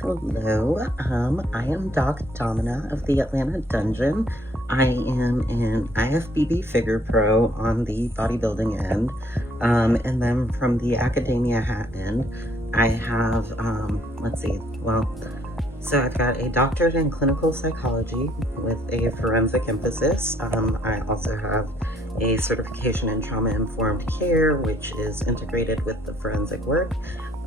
Hello, I am Doc Domina of the Atlanta Dungeon. I am an IFBB figure pro on the bodybuilding end, and then from the academia hat end, I have, so I've got a doctorate in clinical psychology with a forensic emphasis. I also have a certification in trauma-informed care, which is integrated with the forensic work.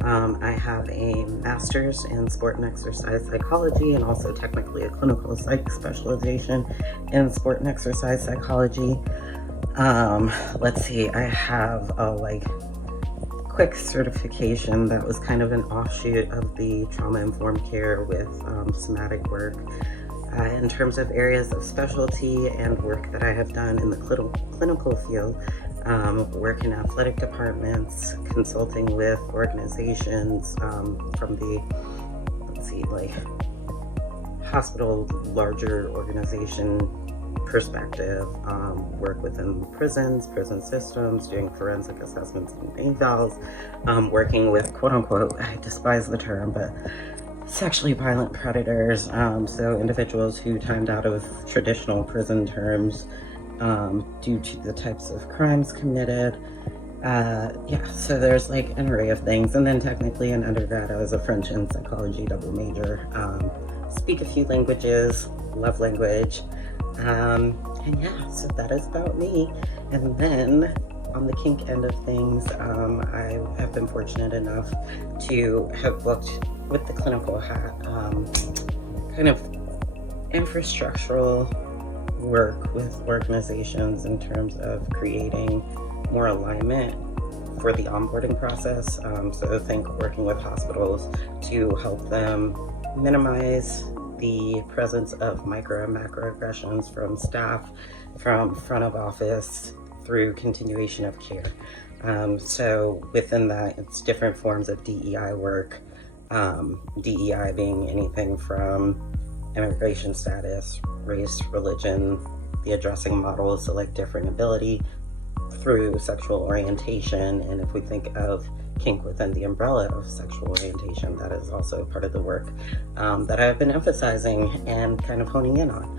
I have a master's in sport and exercise psychology and also technically a clinical psych specialization in sport and exercise psychology. I have a quick certification that was kind of an offshoot of the trauma-informed care with somatic work. In terms of areas of specialty and work that I have done in the clinical field, work in athletic departments, consulting with organizations from the, hospital, larger organization perspective, work within prisons, prison systems, doing forensic assessments and evals, working with quote unquote, I despise the term, but sexually violent predators, so individuals who timed out of traditional prison terms due to the types of crimes committed. So there's like an array of things. And then technically in undergrad, I was a French and psychology double major. Speak a few languages, love language. So that is about me. And then on the kink end of things, I have been fortunate enough to have worked with the clinical hat, kind of infrastructural work with organizations in terms of creating more alignment for the onboarding process. So I think working with hospitals to help them minimize the presence of micro and macroaggressions from staff, from front of office through continuation of care. So within that, it's different forms of DEI work. DEI being anything from immigration status, race, religion, the addressing models, so like different ability through sexual orientation. And if we think of kink within the umbrella of sexual orientation, that is also part of the work that I've been emphasizing and kind of honing in on.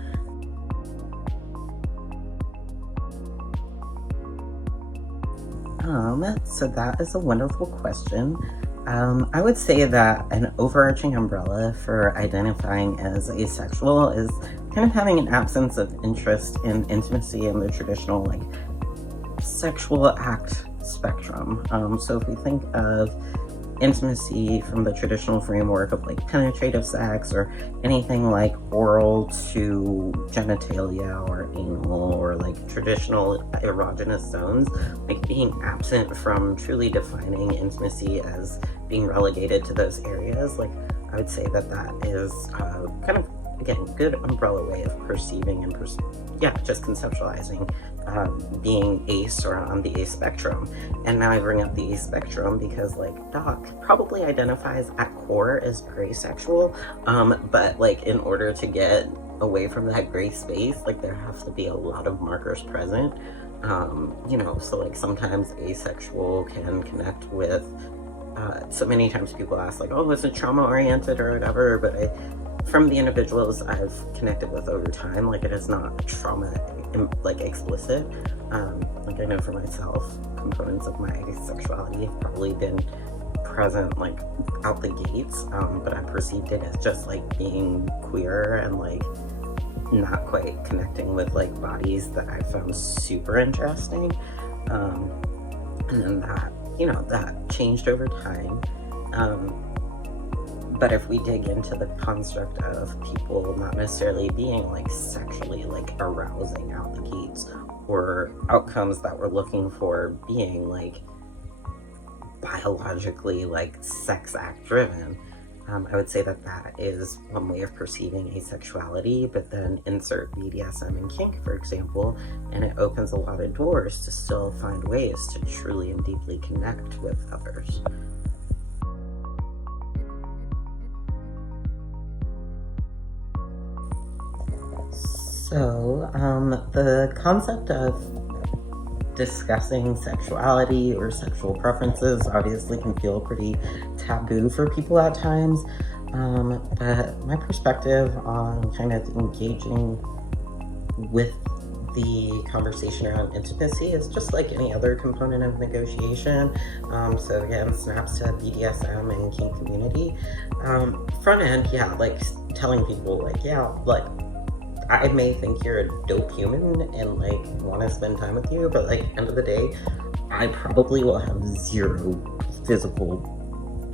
So that is a wonderful question. I would say that an overarching umbrella for identifying as asexual is kind of having an absence of interest in intimacy in the traditional sexual act spectrum. So if we think of intimacy from the traditional framework of penetrative sex or anything like oral to genitalia or anal or traditional erogenous zones, being absent from truly defining intimacy as being relegated to those areas, I would say that is kind of, again, good umbrella way of perceiving and just conceptualizing being ace or on the ace spectrum. And now I bring up the ace spectrum because Doc probably identifies at core as gray sexual, but in order to get away from that gray space, there has to be a lot of markers present. So sometimes asexual can connect with so many times people ask oh, is it trauma oriented or whatever, but from the individuals I've connected with over time, it is not trauma explicit. I know for myself, components of my sexuality have probably been present out the gates, but I perceived it as just being queer and not quite connecting with bodies that I found super interesting. And then that changed over time. But if we dig into the construct of people not necessarily being sexually arousing out the gates, or outcomes that we're looking for being biologically sex act driven, I would say that is one way of perceiving asexuality. But then insert BDSM and kink, for example, and it opens a lot of doors to still find ways to truly and deeply connect with others. So the concept of discussing sexuality or sexual preferences obviously can feel pretty taboo for people at times. But my perspective on kind of engaging with the conversation around intimacy is just like any other component of negotiation. So again, snaps to BDSM and kink community. Front end, yeah, like telling people like, yeah, like I may think you're a dope human and like want to spend time with you, but like end of the day, I probably will have zero physical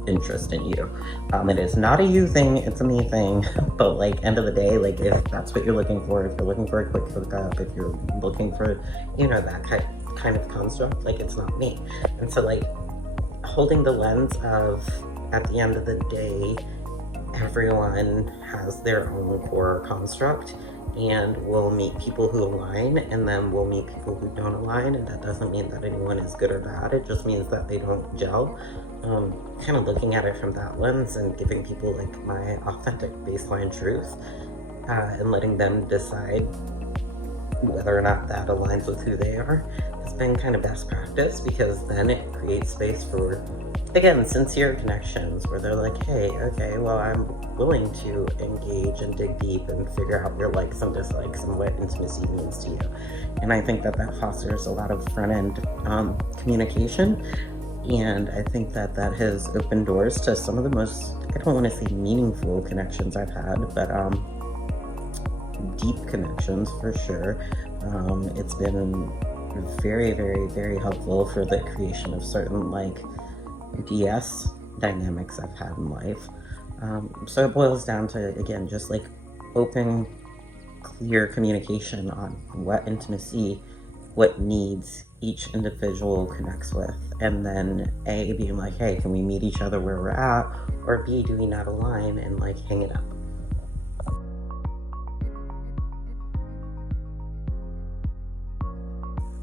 interest in you. It is not a you thing, it's a me thing. But like end of the day, like if that's what you're looking for, if you're looking for a quick hookup, if you're looking for, you know, that kind of construct, like it's not me. And so like holding the lens of, at the end of the day, everyone has their own core construct, and we'll meet people who align, and then we'll meet people who don't align, and that doesn't mean that anyone is good or bad, it just means that they don't gel. Kind of looking at it from that lens and giving people like my authentic baseline truth, and letting them decide whether or not that aligns with who they are has been kind of best practice, because then it creates space for, again, sincere connections where they're like, hey, okay, well, I'm willing to engage and dig deep and figure out your likes and dislikes and what intimacy means to you. And I think that that fosters a lot of front-end communication. And I think that that has opened doors to some of the most, I don't want to say meaningful connections I've had, but deep connections for sure. It's been very, very, very helpful for the creation of certain like DS dynamics I've had in life. So it boils down to, again, just like open, clear communication on what intimacy, what needs each individual connects with, and then A, being like, hey, can we meet each other where we're at, or B, do we not align, and like hang it up.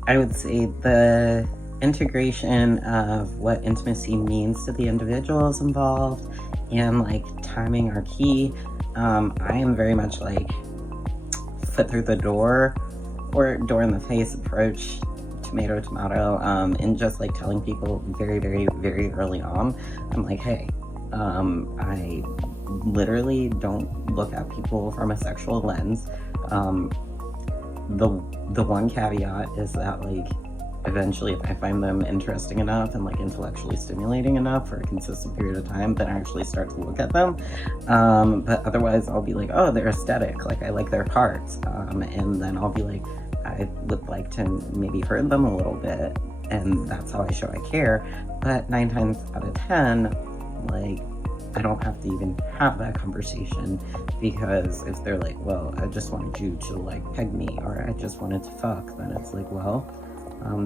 I would say the integration of what intimacy means to the individuals involved and like timing are key. I am very much like foot through the door or door in the face approach, tomato, tomato, and just like telling people very, very, very early on, I'm like, hey, I literally don't look at people from a sexual lens. The one caveat is that like eventually if I find them interesting enough and like intellectually stimulating enough for a consistent period of time, then I actually start to look at them. But otherwise I'll be like, oh, they're aesthetic, like I like their parts, and then I'll be like, I would like to maybe hurt them a little bit, and that's how I show I care. But 9 times out of 10, like I don't have to even have that conversation, because if they're like, well, I just wanted you to like peg me, or I just wanted to fuck, then it's like, well,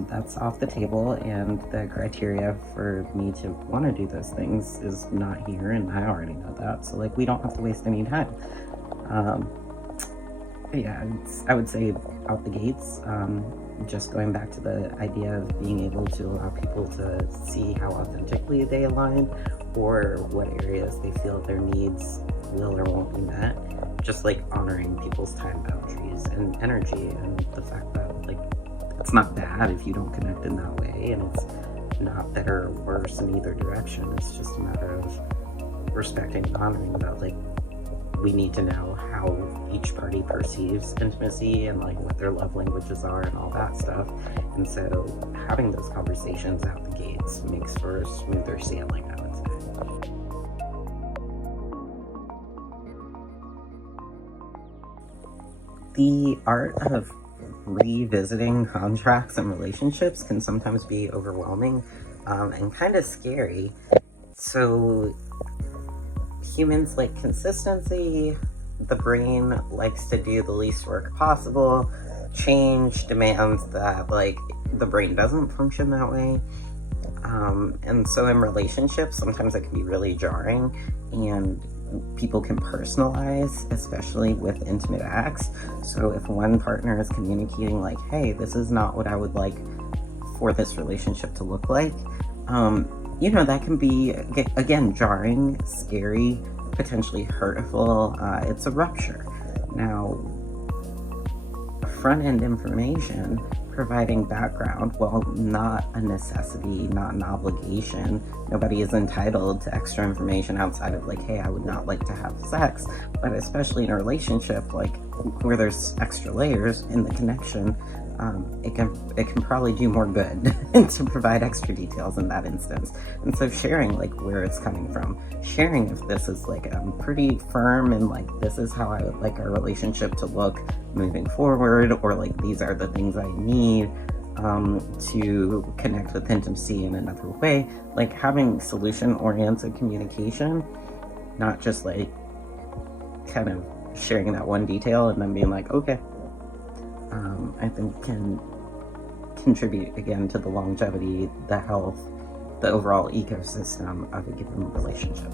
that's off the table, and the criteria for me to want to do those things is not here, and I already know that, so like we don't have to waste any time. Yeah, I would say out the gates, just going back to the idea of being able to allow people to see how authentically they align, or what areas they feel their needs will or won't be met. Just like honoring people's time boundaries and energy, and the fact that like it's not bad if you don't connect in that way, and it's not better or worse in either direction. It's just a matter of respecting and honoring that like we need to know how each party perceives intimacy and like what their love languages are and all that stuff. And so having those conversations out the gates makes for smoother sailing, I would say. The art of revisiting contracts and relationships can sometimes be overwhelming, and kind of scary. So humans like consistency, the brain likes to do the least work possible. Change demands that like the brain doesn't function that way. And so in relationships, sometimes it can be really jarring, and people can personalize, especially with intimate acts. So if one partner is communicating like, hey, this is not what I would like for this relationship to look like, you know, that can be, again, jarring, scary, potentially hurtful. It's a rupture. Now, front-end information providing background, while not a necessity, not an obligation. Nobody is entitled to extra information outside of like, hey, I would not like to have sex. But especially in a relationship, like where there's extra layers in the connection, it can probably do more good to provide extra details in that instance. And so sharing like where it's coming from, sharing if this is like pretty firm and like this is how I would like our relationship to look moving forward, or like these are the things I need to connect with intimacy in another way. Like having solution-oriented communication, not just like kind of sharing that one detail and then being like, okay, I think can contribute again to the longevity, the health, the overall ecosystem of a given relationship.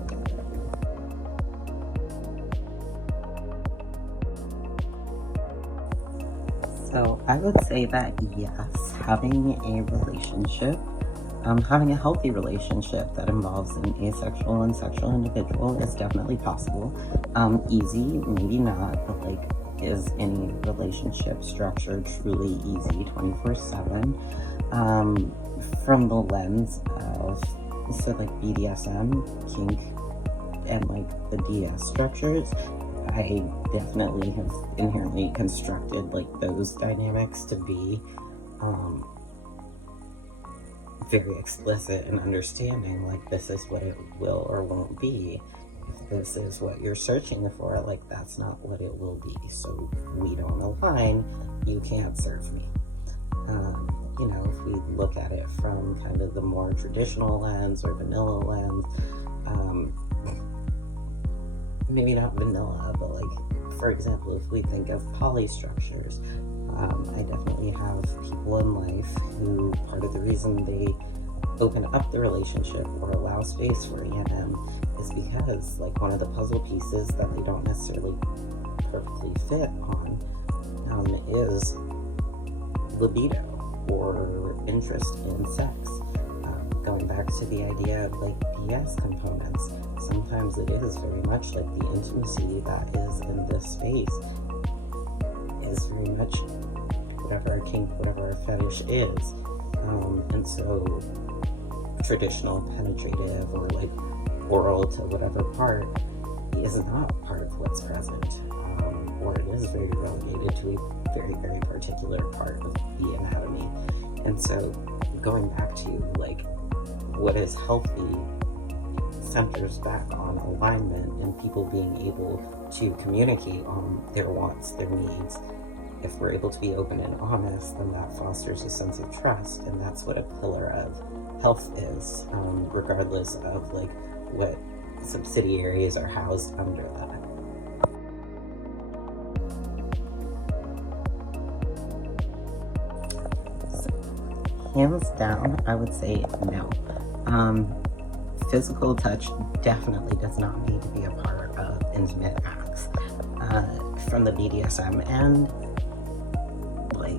So I would say that yes, having a relationship, having a healthy relationship that involves an asexual and sexual individual is definitely possible. Easy, maybe not, but like, is any relationship structure truly easy 24/7? From the lens of, so like BDSM, kink, and like the DS structures, I definitely have inherently constructed like those dynamics to be very explicit and understanding, like this is what it will or won't be. If this is what you're searching for, like that's not what it will be. So we don't align, you can't serve me. You know, if we look at it from kind of the more traditional lens or vanilla lens, maybe not vanilla, but like, for example, if we think of poly structures, I definitely have people in life who part of the reason they open up the relationship or allow space for ENM is because like one of the puzzle pieces that they don't necessarily perfectly fit on is libido or interest in sex. Going back to the idea of like DS components, sometimes it is very much like the intimacy that is in this space is very much whatever our kink, whatever our fetish is. And so traditional penetrative or like oral to whatever part is not part of what's present, or it is very relegated to a very, very particular part of the anatomy. And so going back to like what is healthy centers back on alignment and people being able to communicate on their wants, their needs. If we're able to be open and honest, then that fosters a sense of trust, and that's what a pillar of health is, regardless of like what subsidiaries are housed under that. So, hands down, I would say no. Physical touch definitely does not need to be a part of intimate acts. From the BDSM end, like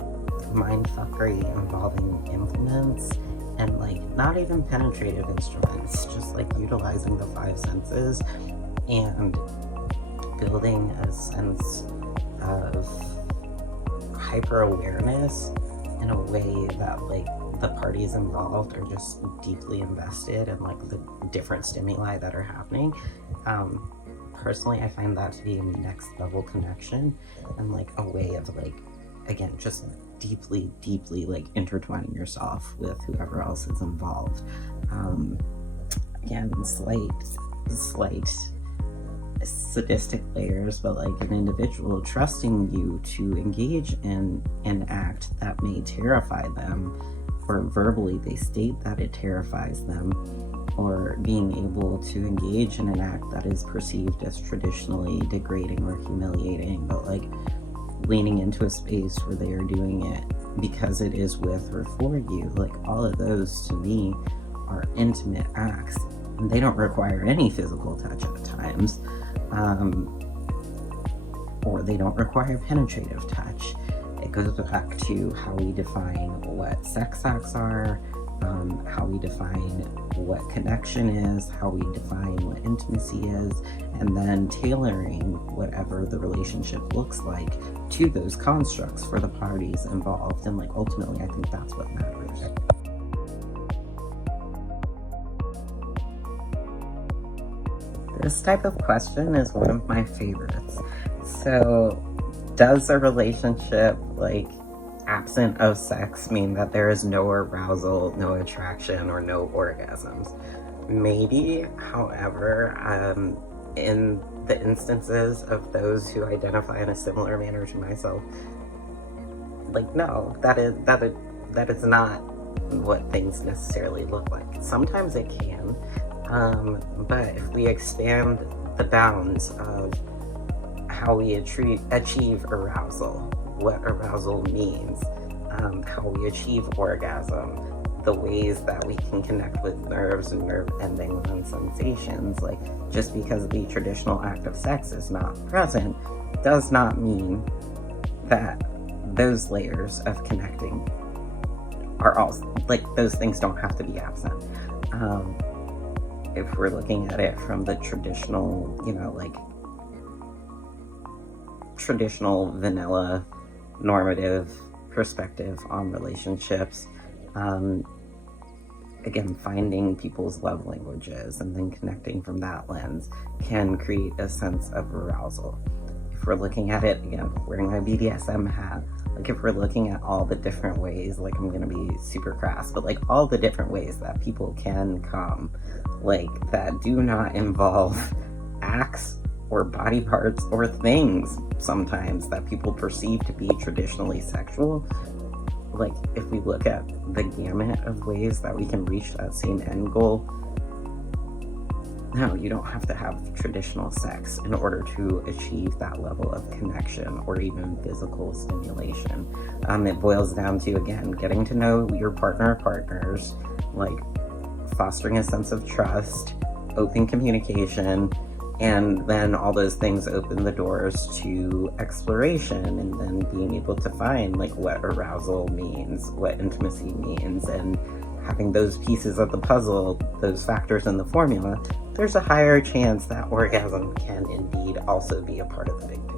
mindfuckery involving implements and like not even penetrative instruments, just like utilizing the five senses and building a sense of hyper awareness in a way that like the parties involved are just deeply invested in like the different stimuli that are happening. Personally, I find that to be a next level connection and like a way of like, again, just deeply like intertwining yourself with whoever else is involved. Again, slight sadistic layers, but like an individual trusting you to engage in an act that may terrify them, or verbally they state that it terrifies them, or being able to engage in an act that is perceived as traditionally degrading or humiliating, but like leaning into a space where they are doing it because it is with or for you. Like all of those to me are intimate acts, and they don't require any physical touch at times, or they don't require penetrative touch. It goes back to how we define what sex acts are, how we define what connection is, how we define what intimacy is, and then tailoring whatever the relationship looks like to those constructs for the parties involved. And like ultimately, I think that's what matters. This type of question is one of my favorites. So, does a relationship, like, absent of sex mean that there is no arousal, no attraction, or no orgasms? Maybe. However, in the instances of those who identify in a similar manner to myself, like, no, that is not what things necessarily look like. Sometimes it can, but if we expand the bounds of how we achieve arousal, what arousal means, how we achieve orgasm, the ways that we can connect with nerves and nerve endings and sensations, like just because the traditional act of sex is not present does not mean that those layers of connecting are all, like, those things don't have to be absent. If we're looking at it from the traditional, like traditional vanilla normative perspective on relationships, again, finding people's love languages and then connecting from that lens can create a sense of arousal. If we're looking at it, again, wearing my BDSM hat, like if we're looking at all the different ways, like I'm gonna be super crass, but like all the different ways that people can come, like that do not involve acts or body parts or things sometimes that people perceive to be traditionally sexual, like if we look at the gamut of ways that we can reach that same end goal, no, you don't have to have traditional sex in order to achieve that level of connection or even physical stimulation. It boils down to, again, getting to know your partner or partners, like fostering a sense of trust, open communication, and then all those things open the doors to exploration and then being able to find like what arousal means, what intimacy means, and having those pieces of the puzzle, those factors in the formula, there's a higher chance that orgasm can indeed also be a part of the big picture.